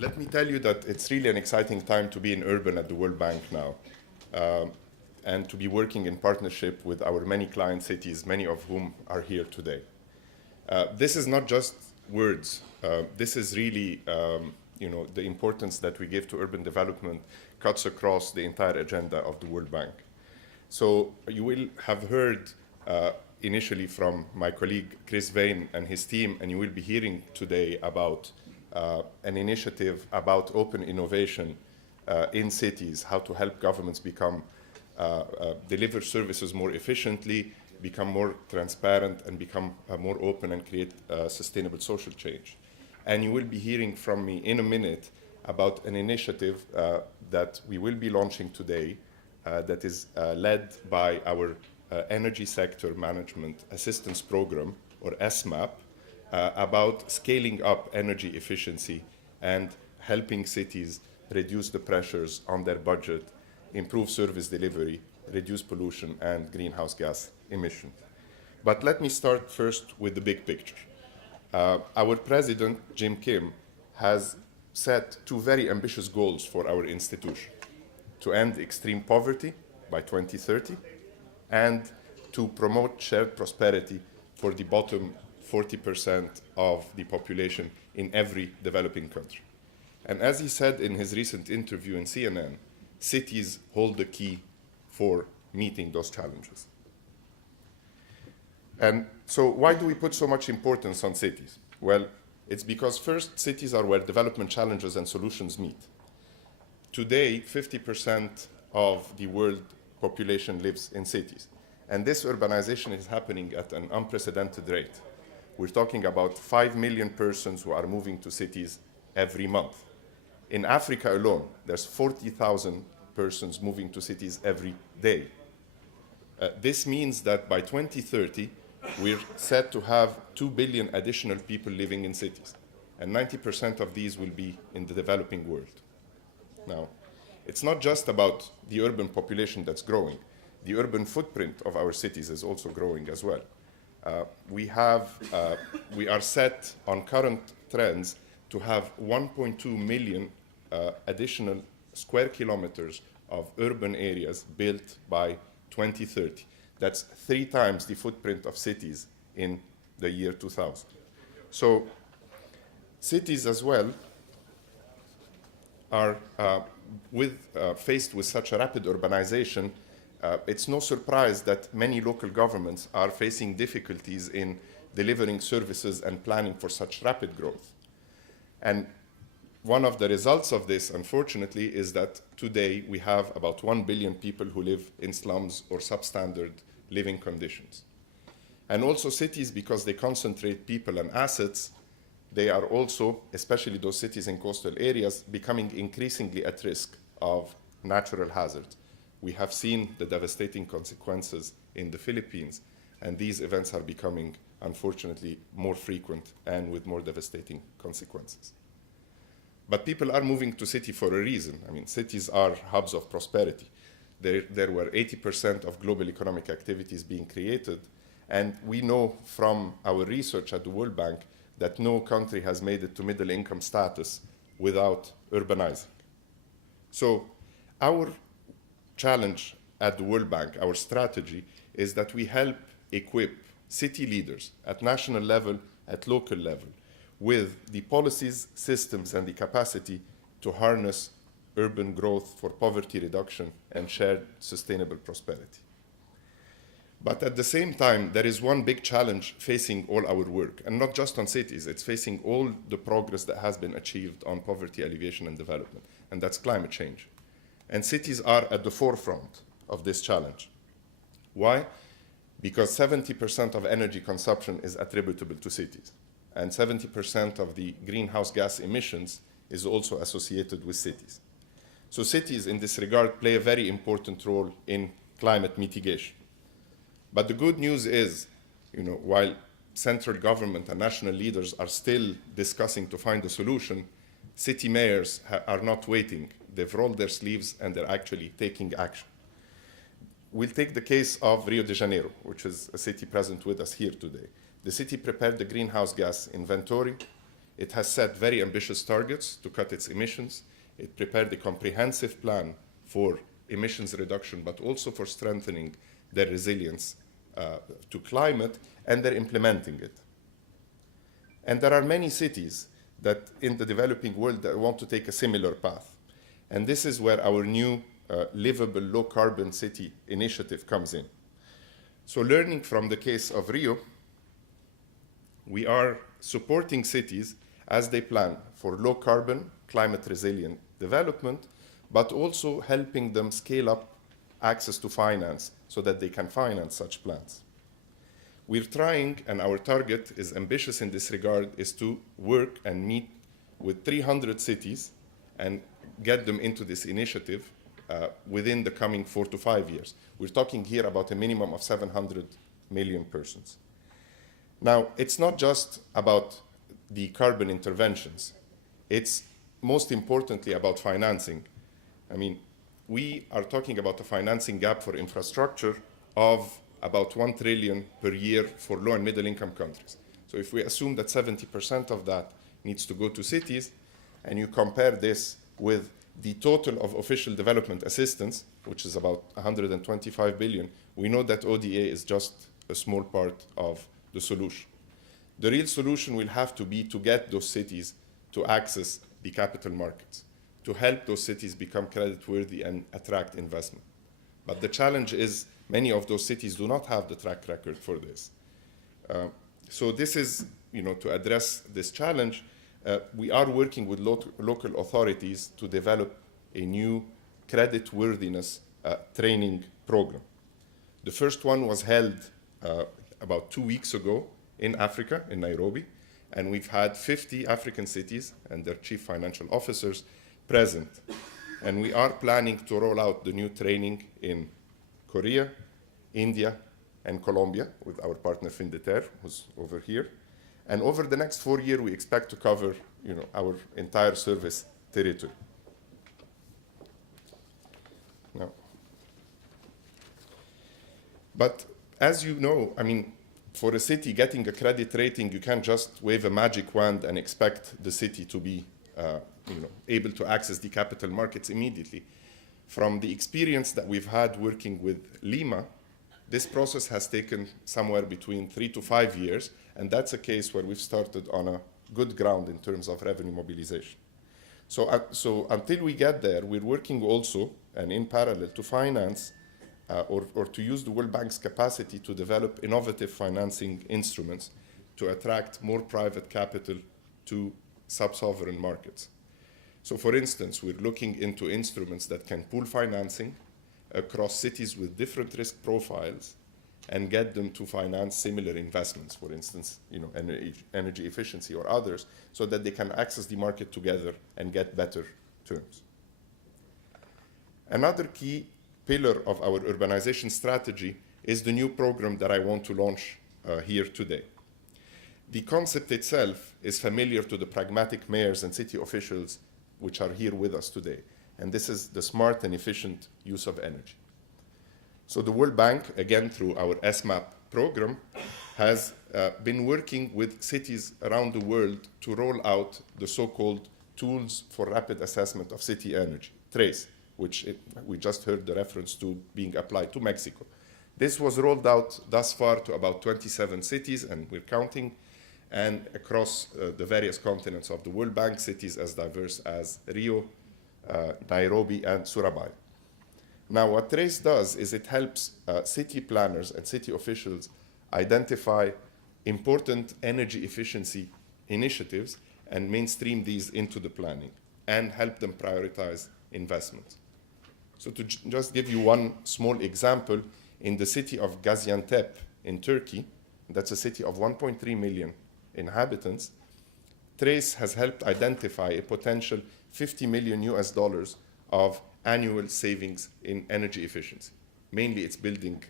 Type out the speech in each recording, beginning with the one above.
Let me tell you that it's really an exciting time to be in urban at the World Bank now, and to be working in partnership with our many client cities, many of whom are here today. This is not just words. This is really, the importance that we give to urban development cuts across the entire agenda of the World Bank. So you will have heard initially from my colleague Chris Vane and his team, and you will be hearing today about an initiative about open innovation in cities, how to help governments deliver services more efficiently, become more transparent, and become more open and create sustainable social change. And you will be hearing from me in a minute about an initiative that we will be launching today that is led by our Energy Sector Management Assistance Program, or SMAP, about scaling up energy efficiency and helping cities reduce the pressures on their budget, improve service delivery, reduce pollution and greenhouse gas emissions. But let me start first with the big picture. Our president, Jim Kim, has set two very ambitious goals for our institution: to end extreme poverty by 2030 and to promote shared prosperity for the bottom 40% of the population in every developing country. And as he said in his recent interview in CNN, cities hold the key for meeting those challenges. And so why do we put so much importance on cities? Well, it's because first, cities are where development challenges and solutions meet. Today, 50% of the world population lives in cities. And this urbanization is happening at an unprecedented rate. We're talking about 5 million persons who are moving to cities every month. In Africa alone, there's 40,000 persons moving to cities every day. This means that by 2030, we're set to have 2 billion additional people living in cities, and 90% of these will be in the developing world. Now, it's not just about the urban population that's growing. The urban footprint of our cities is also growing as well. We are set on current trends to have 1.2 million additional square kilometers of urban areas built by 2030. That's 3 times the footprint of cities in the year 2000. So cities as well are faced with such a rapid urbanization. It's no surprise that many local governments are facing difficulties in delivering services and planning for such rapid growth. And one of the results of this, unfortunately, is that today we have about 1 billion people who live in slums or substandard living conditions. And also cities, because they concentrate people and assets, they are also, especially those cities in coastal areas, becoming increasingly at risk of natural hazards. We have seen the devastating consequences in the Philippines, and these events are becoming, unfortunately, more frequent and with more devastating consequences. But people are moving to city for a reason. I mean, cities are hubs of prosperity. There were 80% of global economic activities being created, and we know from our research at the World Bank that no country has made it to middle income status without urbanizing. So our challenge at the World Bank, our strategy, is that we help equip city leaders at national level, at local level, with the policies, systems, and the capacity to harness urban growth for poverty reduction and shared sustainable prosperity. But at the same time, there is one big challenge facing all our work, and not just on cities, it's facing all the progress that has been achieved on poverty alleviation and development, and that's climate change. And cities are at the forefront of this challenge. Why? Because 70% of energy consumption is attributable to cities, and 70% of the greenhouse gas emissions is also associated with cities. So cities in this regard play a very important role in climate mitigation. But the good news is, while central government and national leaders are still discussing to find a solution, city mayors are not waiting. They've rolled their sleeves and they're actually taking action. We'll take the case of Rio de Janeiro, which is a city present with us here today. The city prepared the greenhouse gas inventory. It has set very ambitious targets to cut its emissions. It prepared a comprehensive plan for emissions reduction, but also for strengthening their resilience to climate, and they're implementing it. And there are many cities that in the developing world that want to take a similar path. And this is where our new livable low-carbon city initiative comes in. So learning from the case of Rio, we are supporting cities as they plan for low-carbon, climate-resilient development, but also helping them scale up access to finance so that they can finance such plans. We're trying, and our target is ambitious in this regard, is to work and meet with 300 cities and get them into this initiative within the coming 4 to 5 years. We're talking here about a minimum of 700 million persons. Now, it's not just about the carbon interventions. It's most importantly about financing. I mean, we are talking about a financing gap for infrastructure of about 1 trillion per year for low and middle income countries. So if we assume that 70% of that needs to go to cities, and you compare this with the total of official development assistance, which is about 125 billion, we know that ODA is just a small part of the solution. The real solution will have to be to get those cities to access the capital markets, to help those cities become creditworthy and attract investment. But the challenge is many of those cities do not have the track record for this. So this is, to address this challenge, we are working with local authorities to develop a new creditworthiness training program. The first one was held about 2 weeks ago in Africa, in Nairobi, and we've had 50 African cities and their chief financial officers present. And we are planning to roll out the new training in Korea, India, and Colombia with our partner Findeter, who's over here. And over the next 4 years, we expect to cover our entire service territory. Now, but as you know, I mean, for a city getting a credit rating, you can't just wave a magic wand and expect the city to be able to access the capital markets immediately. From the experience that we've had working with Lima, this process has taken somewhere between 3 to 5 years, and that's a case where we've started on a good ground in terms of revenue mobilization. So until we get there, we're working also, and in parallel, to finance or to use the World Bank's capacity to develop innovative financing instruments to attract more private capital to sub-sovereign markets. So for instance, we're looking into instruments that can pool financing across cities with different risk profiles and get them to finance similar investments, for instance, energy efficiency or others, so that they can access the market together and get better terms. Another key pillar of our urbanization strategy is the new program that I want to launch here today. The concept itself is familiar to the pragmatic mayors and city officials which are here with us today, and this is the smart and efficient use of energy. So the World Bank, again through our SMAP program, has been working with cities around the world to roll out the so-called Tools for Rapid Assessment of City Energy, TRACE, which we just heard the reference to being applied to Mexico. This was rolled out thus far to about 27 cities, and we're counting, and across the various continents of the World Bank, cities as diverse as Rio, Nairobi, and Surabaya. Now, what TRACE does is it helps city planners and city officials identify important energy efficiency initiatives and mainstream these into the planning and help them prioritize investments. So to just give you one small example, in the city of Gaziantep in Turkey, that's a city of 1.3 million inhabitants, TRACE has helped identify a potential $50 million of annual savings in energy efficiency. Mainly it's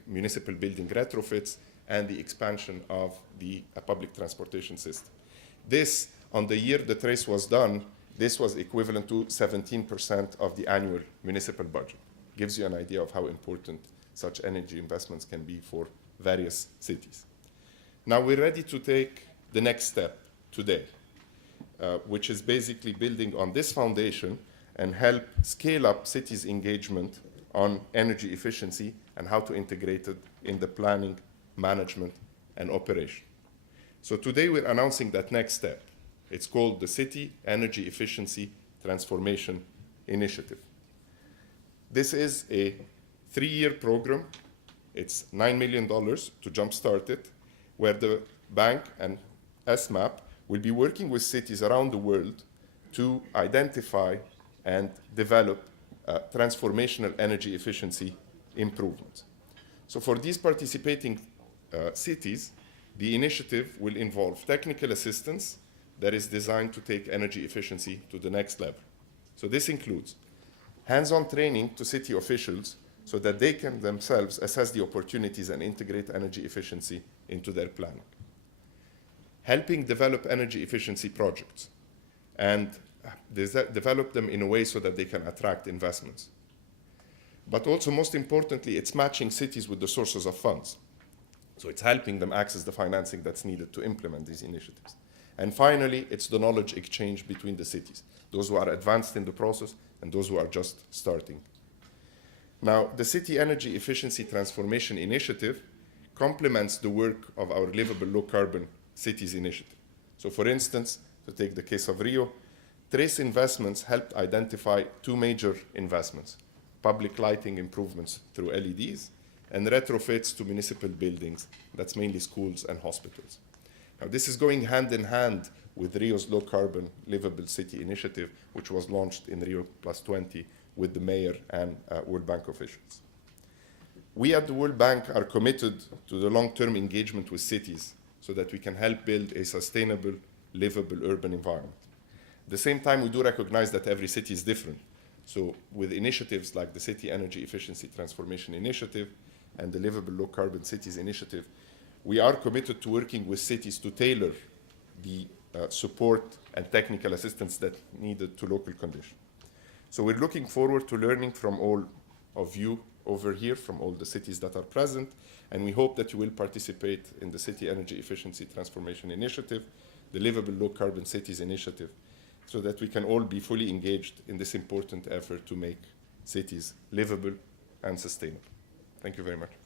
municipal building retrofits and the expansion of the public transportation system. This, on the year the TRACE was done, this was equivalent to 17% of the annual municipal budget. Gives you an idea of how important such energy investments can be for various cities. Now we're ready to take the next step today. which is basically building on this foundation and help scale up cities' engagement on energy efficiency and how to integrate it in the planning, management, and operation. So today we're announcing that next step. It's called the City Energy Efficiency Transformation Initiative. This is a 3-year program. It's $9 million to jumpstart it, where the bank and SMAP will be working with cities around the world to identify and develop transformational energy efficiency improvements. So for these participating cities, the initiative will involve technical assistance that is designed to take energy efficiency to the next level. So this includes hands-on training to city officials so that they can themselves assess the opportunities and integrate energy efficiency into their planning. Helping develop energy efficiency projects and develop them in a way so that they can attract investments. But also, most importantly, it's matching cities with the sources of funds. So it's helping them access the financing that's needed to implement these initiatives. And finally, it's the knowledge exchange between the cities, those who are advanced in the process and those who are just starting. Now, the City Energy Efficiency Transformation Initiative complements the work of our Livable Low Carbon Cities Initiative. So for instance, to take the case of Rio, Trace Investments helped identify 2 major investments: public lighting improvements through LEDs and retrofits to municipal buildings, that's mainly schools and hospitals. Now, this is going hand in hand with Rio's Low Carbon Livable City Initiative, which was launched in Rio +20 with the mayor and World Bank officials. We at the World Bank are committed to the long-term engagement with cities so that we can help build a sustainable, livable urban environment. At the same time, we do recognize that every city is different. So with initiatives like the City Energy Efficiency Transformation Initiative and the Livable Low Carbon Cities Initiative, we are committed to working with cities to tailor the support and technical assistance that needed to local conditions. So we're looking forward to learning from all of you over here, from all the cities that are present, and we hope that you will participate in the City Energy Efficiency Transformation Initiative, the Livable Low Carbon Cities Initiative, so that we can all be fully engaged in this important effort to make cities livable and sustainable. Thank you very much.